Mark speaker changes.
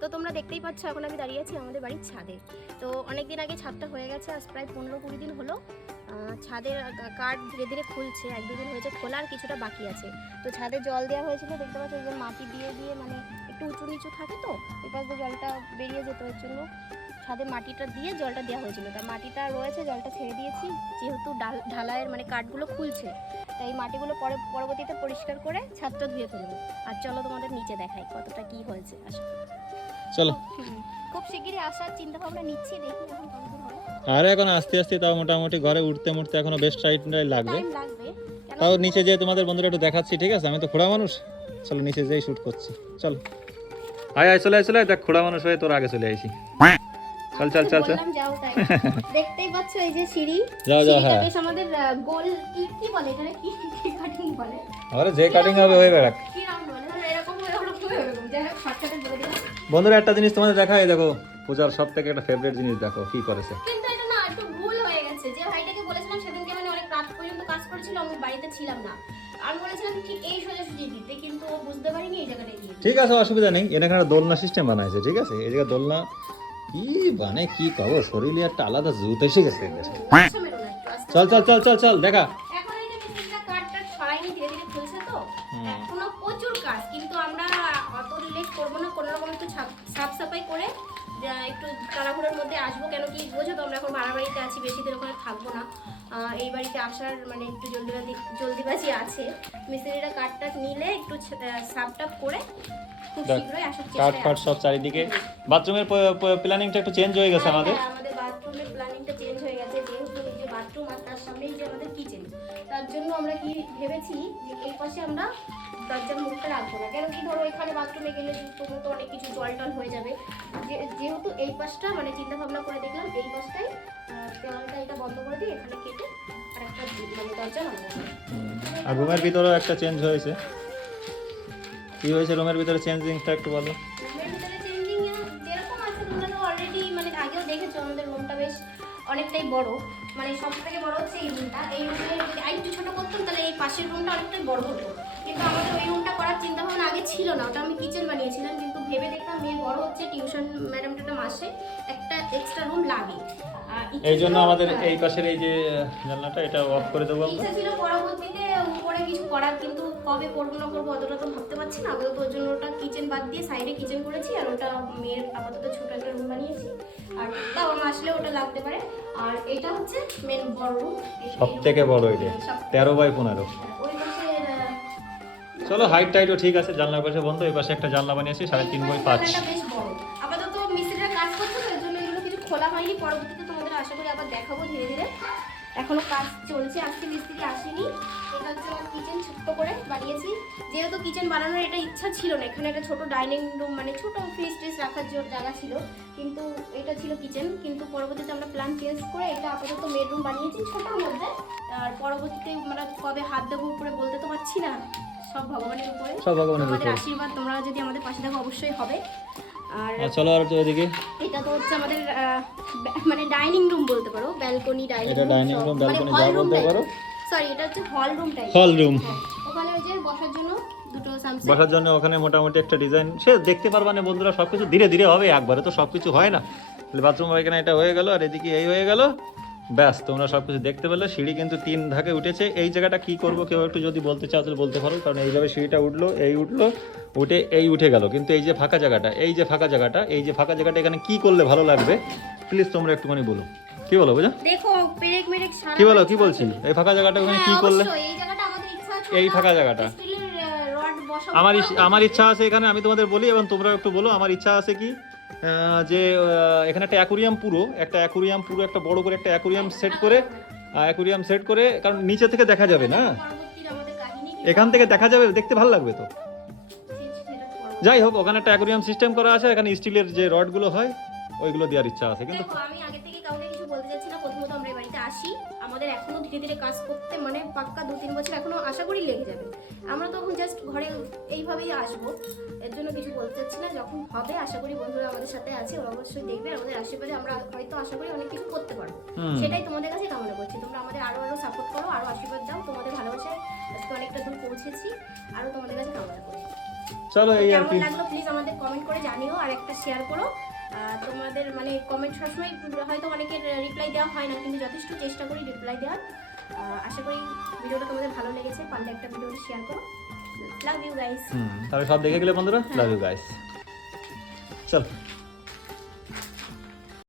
Speaker 1: তো তোমরা দেখতেই পাচ্ছ, এখন আমি দাঁড়িয়ে আছি আমাদের বাড়ির ছাদে। তো অনেক দিন আগে ছাদটা হয়ে গেছে, আজ প্রায় পনেরো কুড়ি দিন হলো। ছাদের কাঠ ধীরে ধীরে খুলছে এক দুদিন হয়েছে খোলার কিছুটা বাকি আছে। তো ছাদে জল দেওয়া হয়েছিল, দেখতে পাচ্ছ যে মাটি দিয়ে দিয়ে মানে একটু উঁচু নিচু থাকে তো এই পাশ দিয়ে জলটা বেরিয়ে যেত, এর জন্য ছাদে মাটিটা দিয়ে জলটা দেওয়া হয়েছিল। তা মাটিটা রয়েছে, জলটা ছেড়ে দিয়েছি, যেহেতু ডাল, ঢালাইয়ের মানে কাঠগুলো খুলছে। তাই মাটিগুলো পরে, পরবর্তীতে পরিষ্কার করে ছাদটা ধুয়ে ফেলব আর চলো তোমাদের নিচে দেখাই কতটা কি হয়েছে আসো
Speaker 2: চলো।
Speaker 1: খুব শিগগিরই আসার চিন্তা ভাবনা নিচ্ছি দেখি
Speaker 2: আর এখন আস্তে আস্তে তাও মোটামুটি ঘরে উঠতে মুঠতে এখনও বেশ টাইট লাগবে। তাও নিচে যেয়ে তোমাদের বন্ধুরা একটু দেখাচ্ছি ঠিক আছে? আমি তো খোড়া মানুষ। চলো নিচে যেয়ে শুট করছি। চলো। আয় আয় চলে আয় চলে দেখ খোড়া মানুষ হয়ে তোর আগে চলে আইছি। চল চল চল চল।
Speaker 1: দেখতেই পাচ্ছ এই যে সিঁড়ি।
Speaker 2: যাও যাও হ্যাঁ।
Speaker 1: বেশ আমাদের গোল কি কি বলে এটা কি কি কাটিং বলে?
Speaker 2: আরে যে কাটিং হবে হয়ে বেড়াক।
Speaker 1: কি রাউন্ড বলে? এরকম হয়ে ওরকম হয়ে যাই হোক শর্টকাটে বলে দিলাম।
Speaker 2: বন্ধুরা একটা জিনিস তোমাদের দেখাই দেখো পূজার সব থেকে একটা ফেভারিট জিনিস দেখো কি করেছে।
Speaker 1: কিন্তু এটা না একটু ভুল হয়ে গেছে। যে ভাইটাকে বলেছিলাম সেদিনকে মানে অনেক রাত পর্যন্ত কাজ করেছিল আমি বাড়িতে ছিলাম না। আমি বলেছিলাম ঠিক এই সোজাসুজি দিতে কিন্তু ও বুঝতে পারিনি এই জায়গাটায় দিয়ে
Speaker 2: ঠিক আছে অসুবিধা নেই। এখানে দোলনা সিস্টেম বানাইছে ঠিক আছে? এই জায়গায় দোলনা কি মানে কি কব শরীরে একটা আলাদা জুত এসে গেছে। এদের।
Speaker 1: আচ্ছা
Speaker 2: চল চল চল চল চল দেখা।
Speaker 1: সাফ সাফাই করে একটু তাড়াহুড়োর মধ্যে আসব কেন কি বোঝো তো আমরা এখন ভাড়া বাড়িতে আছি বেশি দিন ওখানে থাকব না। এই বাড়িতে আসার মানে একটু জলদিবাজি জলদিবাজি আছে। মিস্ত্রিরা কাঠ টাট নিলে একটু সাফ টাপ করে খুব শীঘ্রই আসার
Speaker 2: কাঠ
Speaker 1: চেষ্টা
Speaker 2: ফাট সব চারিদিকে। বাথরুমের প্ল্যানিংটা একটু চেঞ্জ হয়ে গেছে আমাদের।
Speaker 1: প্ল্যানিংটা চেঞ্জ হয়ে গেছে, যেহেতু এই যে বাথরুম আর তার সামনেই যে আমাদের কিচেন তার জন্য আমরা কি ভেবেছি যে এই পাশে আমরা দরজার মুখটা রাখব না। কেন কি ধরো এখানে বাথরুমে গেলে জুতো মতো অনেক কিছু জল টল হয়ে যাবে। যেহেতু এই পাশটা মানে চিন্তা ভাবনা করে দেখলাম, এই পাশটাই দেওয়ালটা এটা বন্ধ করে দিয়ে এখানে কেটে আর একটা মানে দরজা লাগাবো
Speaker 2: আর রুমের ভিতরেও একটা চেঞ্জ হয়েছে। কি হয়েছে রুমের ভিতরে চেঞ্জিংটা একটু বলো?
Speaker 1: অনেকটাই বড়। মানে সব থেকে বড় হচ্ছে এই রুমটা এই রুমে যদি আরেকটু ছোটো করতাম তাহলে এই পাশের রুমটা অনেকটাই বড় হতো। কিন্তু আমাদের ওই রুমটা করার চিন্তা ভাবনা আগে ছিল না। ওটা আমি কিচেন বানিয়েছিলাম কিন্তু ভেবে দেখলাম মেয়ে বড় হচ্ছে টিউশন ম্যাডামটা একটা মাসে একটা এক্সট্রা রুম লাগে।
Speaker 2: এই জন্য আমাদের
Speaker 1: হ্যাঁ।
Speaker 2: এই পাশের এই যে জানলাটা এটা অফ করে দেবো আমরা?
Speaker 1: ইচ্ছা ছিল পরবর্তীতে উপরে কিছু করার কিন্তু কবে করব না করব অতটা তো ভাবতে পারছি না। আপাতত ওর জন্য ওটা কিচেন বাদ দিয়ে সাইডে কিচেন করেছি আর ওটা মেয়ের আপাতত ছোট একটা রুম বানিয়েছি। আর বাবা মা আসলে ওটা লাগতে পারে। আর এটা হচ্ছে মেন বড় রুম
Speaker 2: সব থেকে বড় এটা তেরো বাই পনেরো।
Speaker 1: আহ,
Speaker 2: চলো হাইট টাইটও ঠিক আছে জানলার পাশে বন্ধ এই পাশে একটা জানলা বানিয়েছি সাড়ে তিন বাই পাঁচ।
Speaker 1: বেশ বড়। আপাতত মিস্ত্রিরা কাজ করছে তো এর জন্য এগুলো কিছু খোলা হয়নি পরবর্তীতে তোমাদের আশা করি আবার দেখাবো ধীরে ধীরে। এখনও কাজ চলছে আজকে মিস্ত্রি আসেনি। বানিয়েছি। যেহেতু কিচেন বানানোর এটা ইচ্ছা ছিল না এখানে একটা ছোট ডাইনিং রুম মানে ছোট ফ্রিজ ট্রিজ রাখার জন্য জায়গা ছিল কিন্তু এটা ছিল কিচেন কিন্তু পরবর্তীতে আমরা প্ল্যান চেঞ্জ করে এটা আপাতত বেডরুম বানিয়েছি ছোটোর মধ্যে। আর পরবর্তীতে আমরা কবে হাত দেবো উপরে বলতে তো পারছি না সব ভগবানের উপরে।
Speaker 2: সব ভগবানের উপরে।
Speaker 1: আশীর্বাদ তোমরা যদি আমাদের পাশে থাকো অবশ্যই হবে। আর
Speaker 2: আর চলো আর ওইদিকে
Speaker 1: এটা তো হচ্ছে আমাদের মানে ডাইনিং রুম বলতে পারো ব্যালকনি ডাইনিং
Speaker 2: এটা dining room, balcony যা বলতে পারো।
Speaker 1: সরি এটা হচ্ছে hall room type
Speaker 2: hall room
Speaker 1: ওখানে ওই যে বসার জন্য দুটো সামসে
Speaker 2: বসার জন্য ওখানে মোটামুটি একটা ডিজাইন সে দেখতে পারবা না বন্ধুরা সবকিছু ধীরে ধীরে হবে একবারে তো সবকিছু হয় না। বাথরুম এখানে এটা হয়ে গেল আর এদিকে এই হয়ে গেল। ব্যাস তোমরা সবকিছু দেখতে পেলে। সিঁড়ি কিন্তু তিন ধাকে উঠেছে। এই জায়গাটা কি করব কেউ একটু যদি বলতে চাও তাহলে বলতে পারো কারণ এইভাবে সিঁড়িটা উঠল এই উঠল উঠে এই উঠে গেল। কিন্তু এই যে ফাঁকা জায়গাটা এই যে ফাঁকা জায়গাটা এই যে ফাঁকা জায়গাটা এখানে কি করলে ভালো লাগবে? প্লিজ তোমরা একটুখানি বলো। কি বলো বুঝা?
Speaker 1: দেখো
Speaker 2: কি বলো কি বলছি? এই ফাঁকা জায়গাটা ওখানে কি
Speaker 1: হ্যাঁ,
Speaker 2: করলে?
Speaker 1: অবশ্যই, এই
Speaker 2: ফাঁকা জায়গাটা। আমার আমার ইচ্ছা আছে এখানে, আমি তোমাদের বলি এবং তোমরা একটু বলো, আমার ইচ্ছা আছে কি যে এখানে একটা অ্যাকুরিয়াম পুরো, একটা অ্যাকুরিয়াম পুরো, একটা বড় করে একটা অ্যাকুরিয়াম সেট করে অ্যাকুরিয়াম সেট করে, কারণ নিচে থেকে দেখা যাবে না এখান থেকে দেখা যাবে, দেখতে ভালো লাগবে তো যাই হোক, ওখানে একটা অ্যাকুরিয়াম সিস্টেম করা আছে, এখানে স্টিলের যে রডগুলো হয়, ওইগুলো দেওয়ার ইচ্ছা আছে, কিন্তু
Speaker 1: আমাদের এখনও ধীরে ধীরে কাজ করতে মানে পাক্কা দু তিন বছর এখনও আশা করি লেগে যাবে। আমরা তখন জাস্ট ঘরে এইভাবেই আসব। এর জন্য কিছু বলতে চাচ্ছি না। যখন হবে আশা করি বন্ধুরা আমাদের সাথে আছে ওরা অবশ্যই দেখবে। আমাদের আশীর্বাদে আমরা হয়তো আশা করি অনেক কিছু করতে পারব। সেটাই তোমাদের কাছে কামনা করছি। তোমরা আমাদের আরও আরও সাপোর্ট করো আরও আশীর্বাদ দাও। তোমাদের ভালোবাসায় আজকে অনেকটা দূর পৌঁছেছি। আরও তোমাদের কাছে কামনা করছি।
Speaker 2: চলো এই আর
Speaker 1: কেমন
Speaker 2: কি।
Speaker 1: লাগল? প্লিজ আমাদের কমেন্ট করে জানিও আর একটা শেয়ার করো। তোমাদের মানে কমেন্ট সবসময় হয়তো অনেকের রিপ্লাই দেওয়া হয় না কিন্তু যথেষ্ট চেষ্টা করি রিপ্লাই দেওয়ার। আশা করি ভিডিওটা তোমাদের ভালো লেগেছে। পারলে একটা ভিডিও শেয়ার করো। লাভ ইউ গাইস
Speaker 2: তাহলে সব দেখে গেলে বন্ধুরা? লাভ ইউ গাইস চল।